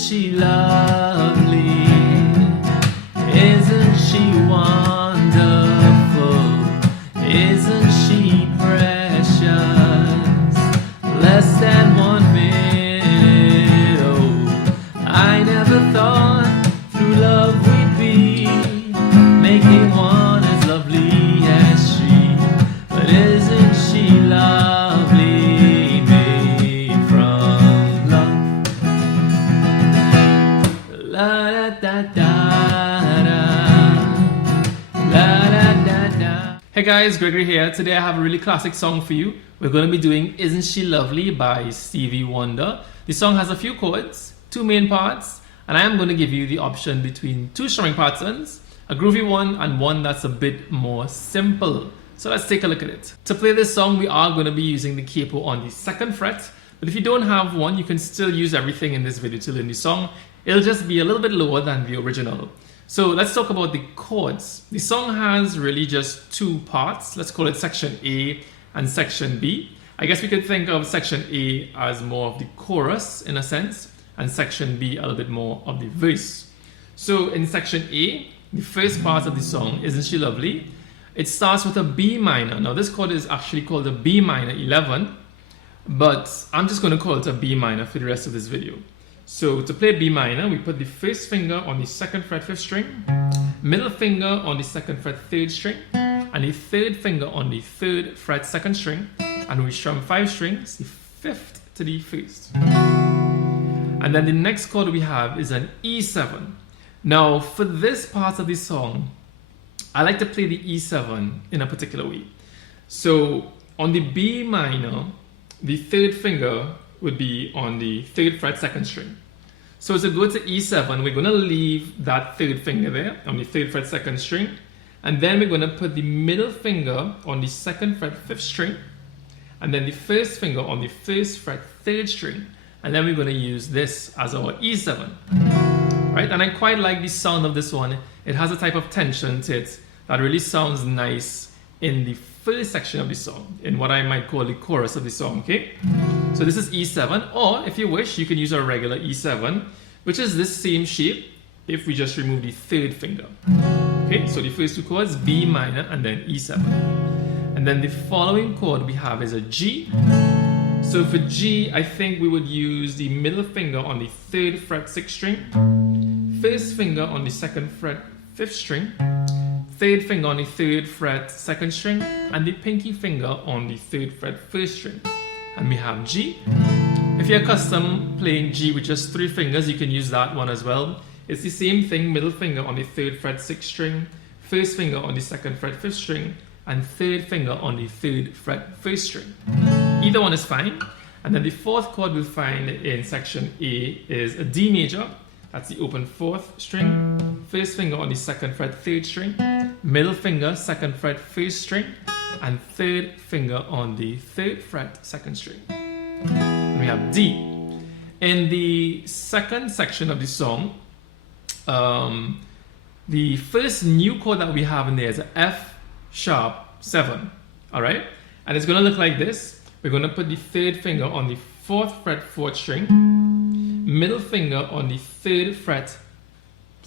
she lovely? Isn't she wonderful? Isn't she precious? Less than 1 minute. Oh, I never thought through love we'd be making one as lovely as she. But isn't she lovely, made from love? La da da da da, la da da da. Hey guys, Gregory here. Today I have a really classic song for you. We're going to be doing Isn't She Lovely by Stevie Wonder. The song has a few chords, 2 main parts, and I am going to give you the option between 2 strumming patterns, a groovy one and one that's a bit more simple. So let's take a look at it. To play this song, we are going to be using the capo on the 2nd fret, but if you don't have one, you can still use everything in this video to learn the song. It'll just be a little bit lower than the original. So let's talk about the chords. The song has really just 2 parts. Let's call it section A and section B. I guess we could think of section A as more of the chorus in a sense, and section B a little bit more of the verse. So in section A, the first part of the song, Isn't She Lovely? It starts with a B minor. Now this chord is actually called a B minor 11, but I'm just going to call it a B minor for the rest of this video. So to play B minor, we put the first finger on the 2nd fret 5th string, middle finger on the 2nd fret 3rd string, and the 3rd finger on the 3rd fret 2nd string, and we strum 5 strings, the 5th to the 1st. And then the next chord we have is an E7. Now for this part of the song, I like to play the E7 in a particular way. So on the B minor, the 3rd finger would be on the 3rd fret 2nd string. So to go to E7, we're going to leave that 3rd finger there on the 3rd fret 2nd string, and then we're going to put the middle finger on the 2nd fret 5th string, and then the 1st finger on the 1st fret 3rd string, and then we're going to use this as our E7. Right? And I quite like the sound of this one. It has a type of tension to it that really sounds nice in the first section of the song, in what I might call the chorus of the song, okay? So this is E7, or if you wish, you can use a regular E7, which is this same shape if we just remove the 3rd finger. Okay, so the first 2 chords, B minor and then E7. And then the following chord we have is a G. So for G, I think we would use the middle finger on the 3rd fret 6th string, first finger on the 2nd fret 5th string, 3rd finger on the 3rd fret 2nd string, and the pinky finger on the 3rd fret 1st string. And we have G. If you're accustomed playing G with just 3 fingers, you can use that one as well. It's the same thing, middle finger on the 3rd fret 6th string, first finger on the 2nd fret 5th string, and 3rd finger on the 3rd fret 1st string. Either one is fine. And then the 4th chord we'll find in section A is a D major. That's the open 4th string, first finger on the 2nd fret 3rd string, middle finger 2nd fret 1st string, and 3rd finger on the 3rd fret 2nd string. And we have D. In the second section of the song, the first new chord that we have in there is a F sharp 7. All right, and it's going to look like this. We're going to put the 3rd finger on the 4th fret 4th string, middle finger on the 3rd fret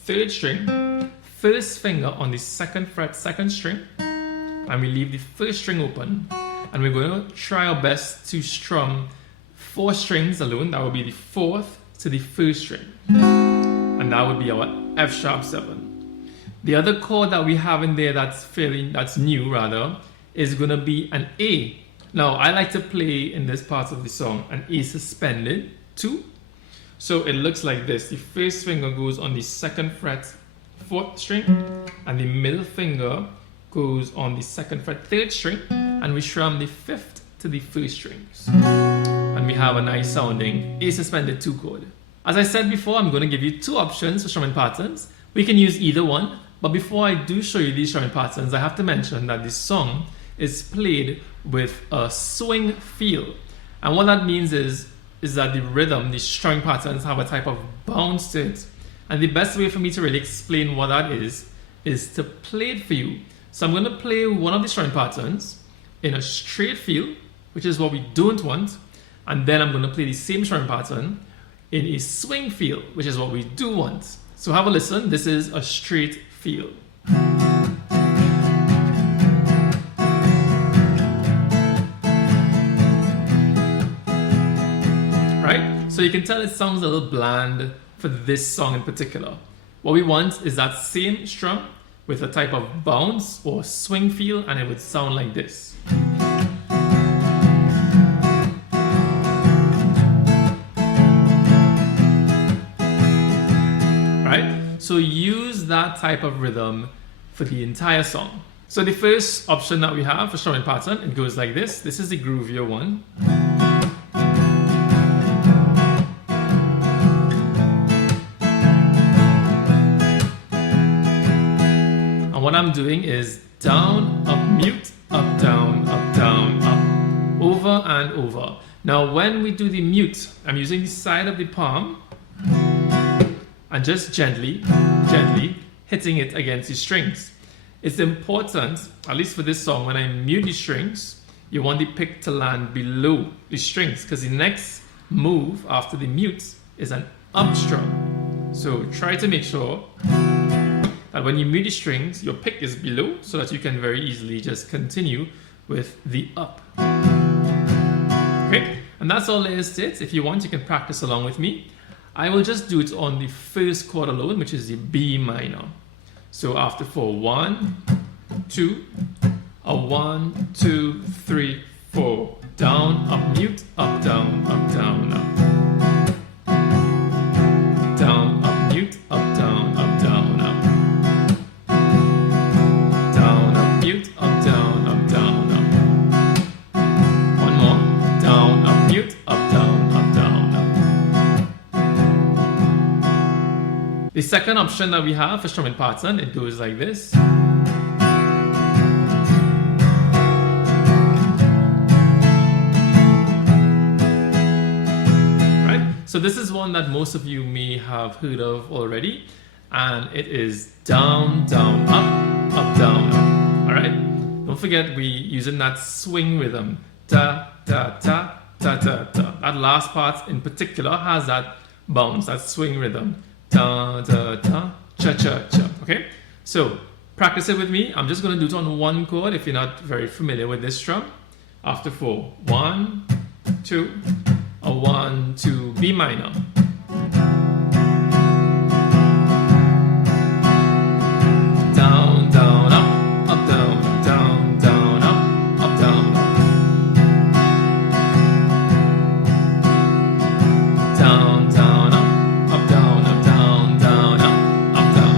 3rd string, first finger on the 2nd fret 2nd string, and we leave the 1st string open, and we're going to try our best to strum 4 strings alone. That would be the 4th to the 1st string, and that would be our F sharp 7. The other chord that we have in there that's new rather is going to be an A. Now I like to play in this part of the song an A suspended 2. So it looks like this. The first finger goes on the 2nd fret 4th string, and the middle finger goes on the 2nd fret 3rd string, and we strum the 5th to the 1st strings. And we have a nice sounding A suspended 2 chord. As I said before, I'm going to give you 2 options for strumming patterns. We can use either one, but before I do show you these strumming patterns, I have to mention that this song is played with a swing feel. And what that means is that the rhythm, the strumming patterns have a type of bounce to it. And the best way for me to really explain what that is to play it for you. So I'm going to play one of the strumming patterns in a straight feel, which is what we don't want. And then I'm going to play the same strumming pattern in a swing feel, which is what we do want. So have a listen. This is a straight feel. Right? So you can tell it sounds a little bland for this song in particular. What we want is that same strum with a type of bounce or swing feel, and it would sound like this. Right? So use that type of rhythm for the entire song. So the first option that we have for strumming pattern, it goes like this. This is the groovier one. What I'm doing is down, up, mute, up, down, up, over and over. Now when we do the mute, I'm using the side of the palm and just gently hitting it against the strings. It's important, at least for this song, when I mute the strings, you want the pick to land below the strings, because the next move after the mute is an up strum. So try to make sure that when you mute the strings, your pick is below so that you can very easily just continue with the up. Okay, and that's all there is to it. If you want, you can practice along with me. I will just do it on the first chord alone, which is the B minor. So after 4, 1, 2, a 1, 2, 3, 4, down, up, mute, up, down, up, down, up. Down, up, mute, up, down, up, down, up. The second option that we have for strumming pattern, it goes like this. Right? So this is one that most of you may have heard of already, and it is down, down, up, up, down, up. All right? Don't forget we using that swing rhythm. Da, da, da, da, da, da. That last part in particular has that bounce, that swing rhythm. Da, da, da, cha, cha, cha. Okay? So, practice it with me. I'm just going to do it on one chord if you're not very familiar with this strum. After 4, 1, 2, a 1, 2, B minor. Down, down, up, down, down, down, up, down. Down, down, up, down, up, down, down, up, down.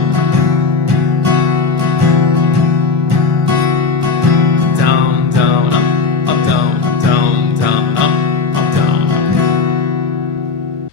Down, down, up, down, down, down, up, down.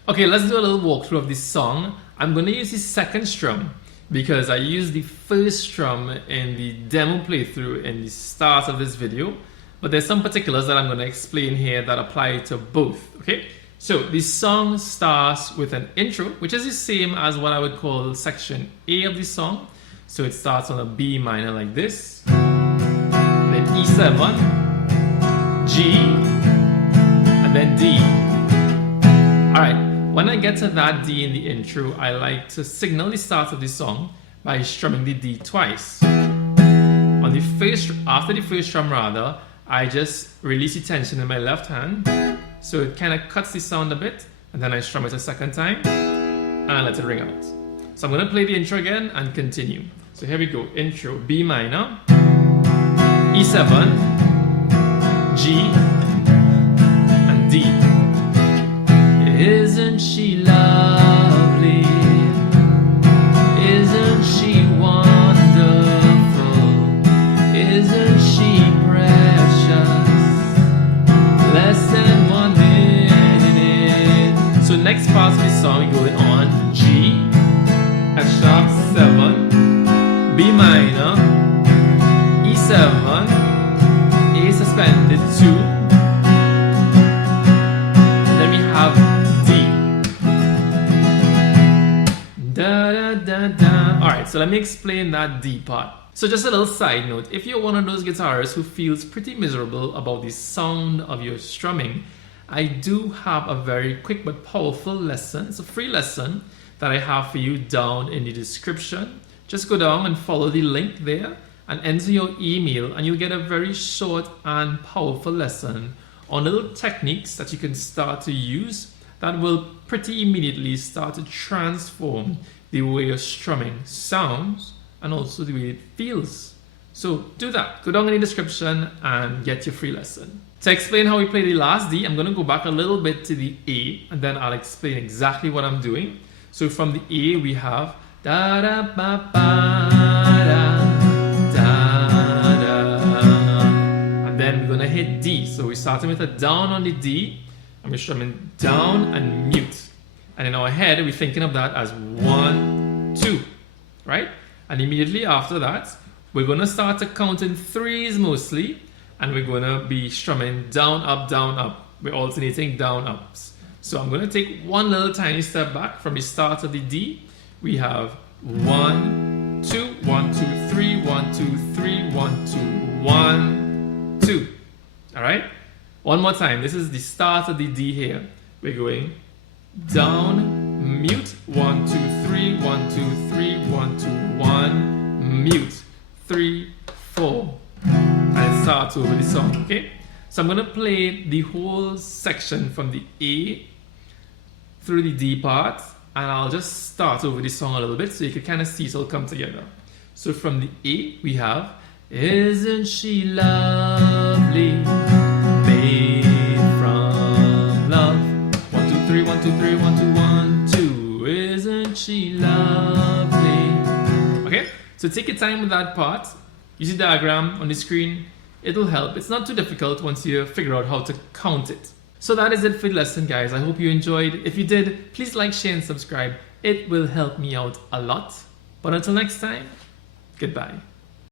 Okay, let's do a little walkthrough of this song. I'm going to use the second strum because I used the first strum in the demo playthrough in the start of this video. But there's some particulars that I'm going to explain here that apply to both. Okay? So the song starts with an intro, which is the same as what I would call section A of the song. So it starts on a B minor like this, then E7, G, and then D. Alright, when I get to that D in the intro, I like to signal the start of the song by strumming the D twice. On the first, after the first strum rather, I just release the tension in my left hand. So it kind of cuts the sound a bit, and then I strum it a second time, and I let it ring out. So I'm going to play the intro again and continue. So here we go. Intro, B minor, E7, G, and D. Isn't she lovely? Isn't she wonderful? Isn't she precious? Less than 1 minute. So next part of the song, we go on G, F sharp 7, B minor, E7, A suspended 2, then we have D. Da da da da. Alright, so let me explain that D part. So just a little side note, if you're one of those guitarists who feels pretty miserable about the sound of your strumming I do have a very quick but powerful lesson. It's a free lesson that I have for you down in the description. Just go down and follow the link there and enter your email, and you'll get a very short and powerful lesson on little techniques that you can start to use that will pretty immediately start to transform the way your strumming sounds and also the way it feels. So do that. Go down in the description and get your free lesson. To explain how we play the last D, I'm going to go back a little bit to the A, and then I'll explain exactly what I'm doing. So from the A we have da da ba ba da da da, and then we're going to hit D. So we're starting with a down on the D, and we're strumming down and mute. And in our head we're thinking of that as 1, 2, right? And immediately after that we're going to start to count in threes mostly, and we're going to be strumming down, up, down, up. We're alternating down, ups. So I'm going to take one little tiny step back from the start of the D. We have 1, 2, 1, 2, 3, 1, 2, 3, 1, 2, 1, 2. All right? One more time. This is the start of the D here. We're going down, mute, 1, 2, 3, 1, 2, 3, 1, 2, 1, mute, 3, 4. And start over the song, okay? So I'm going to play the whole section from the A through the D part, and I'll just start over the song a little bit so you can kind of see it all come together. So from the A we have, isn't she lovely, made from love? 1, 2, 3, 1, 2, 3, 1, 2, 1, 2. Isn't she lovely? Okay, so take your time with that part. Use the diagram on the screen. It'll help. It's not too difficult once you figure out how to count it. So that is it for the lesson, guys. I hope you enjoyed. If you did, please like, share, and subscribe. It will help me out a lot. But until next time, goodbye.